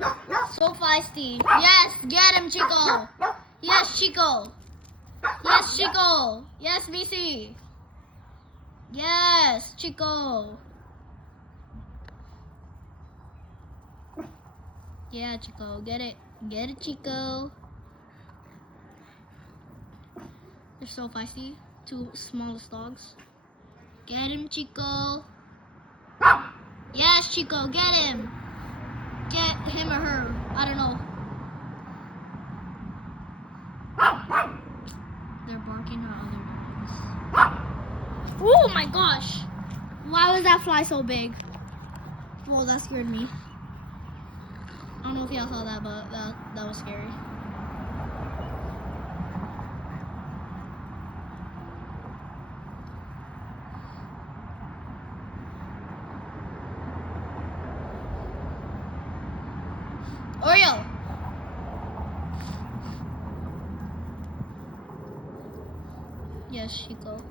So feisty. Yes, get him, Chico. Yes, Chico. Yes, Chico. Yes, BC. Yes, Chico. Yeah, Chico. Get it. Get it, Chico. They're so feisty. Two smallest dogs. Get him, Chico. Yes, Chico. Get him. Get him or her. I don't know. They're barking at other dogs. Oh my gosh! Why was that fly so big? Oh, that scared me. I don't know if y'all saw that, but that was scary. Oreo! Yes, Chico.